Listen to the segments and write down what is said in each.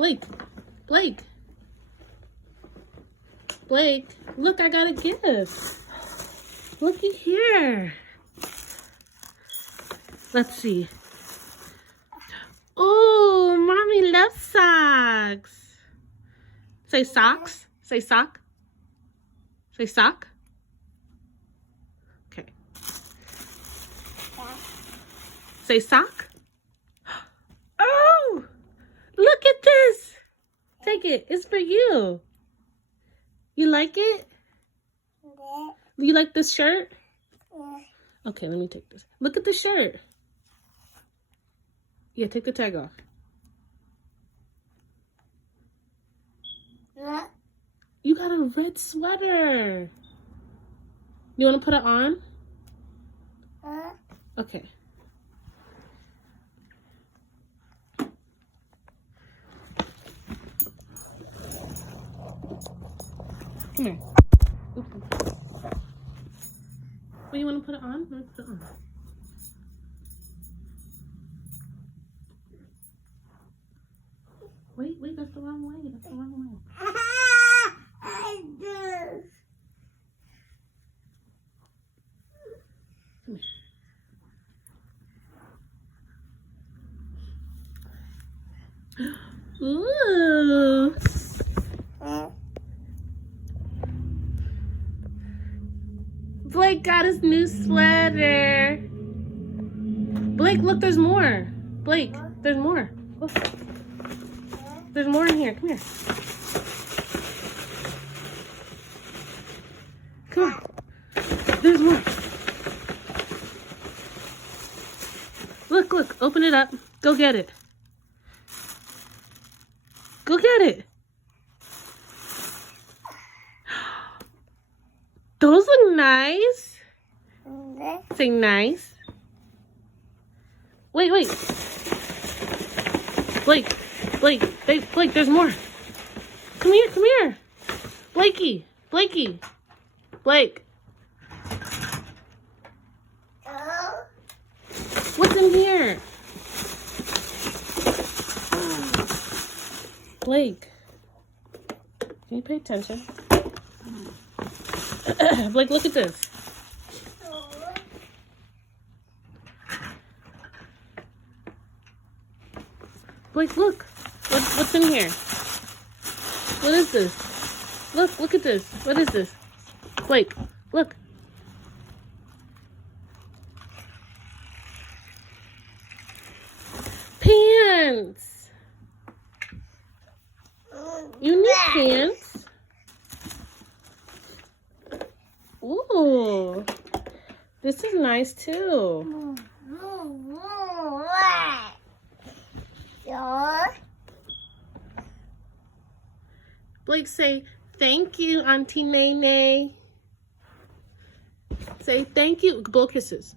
Blake. Blake. Blake. Look, I got a gift. Looky here. Let's see. Oh, mommy loves socks. Say socks. Say sock. Say sock. Okay. Say sock. Oh, look at this. Take it. It's for you. You like it? You like this shirt? Okay, let me take this. Look at the shirt. Yeah, take the tag off. You got a red sweater. You want to put it on? Okay. Come here. Wait, you want to put it on? Let me put it on. Wait, that's the wrong way. That's the wrong way. Ooh. Blake got his new sweater. Blake, look, there's more. Blake, there's more. Look. There's more in here. Come here. Come on. There's more. Look. Open it up. Go get it. Go get it. Those look nice. Say nice. Wait. Blake, there's more. Come here. Blakey. Blake. What's in here? Blake. Can you pay attention? Blake, look at this. Blake, look. What's in here? What is this? Look at this. What is this? Blake, look. Pants. You need pants. Ooh. This is nice too. Blake, say thank you, Aunty NaeNae. Say thank you. Blow kisses.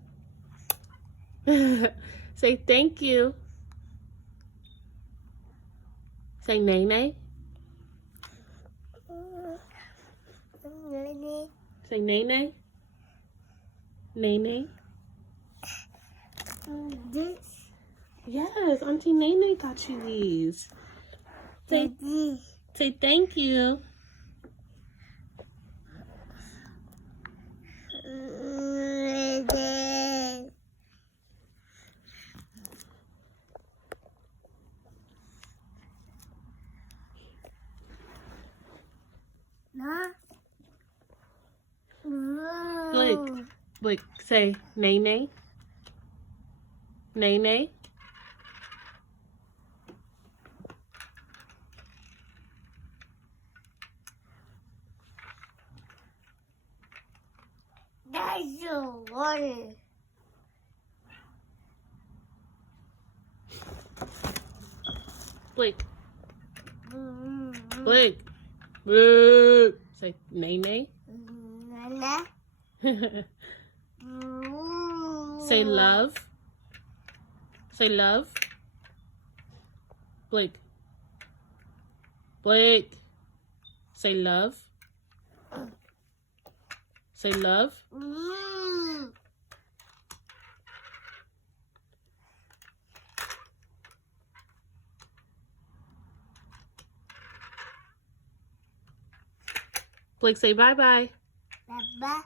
Say thank you. Say NaeNae. Say NaeNae. NaeNae. Yes, Aunty NaeNae got you these. Say thank you. Blake, say NaeNae. NaeNae. That's your water. Blake. Blake. Blake. Say NaeNae. Say love. Say love. Blake. Blake. Say love. Say love. Blake, say bye-bye. Bye-bye.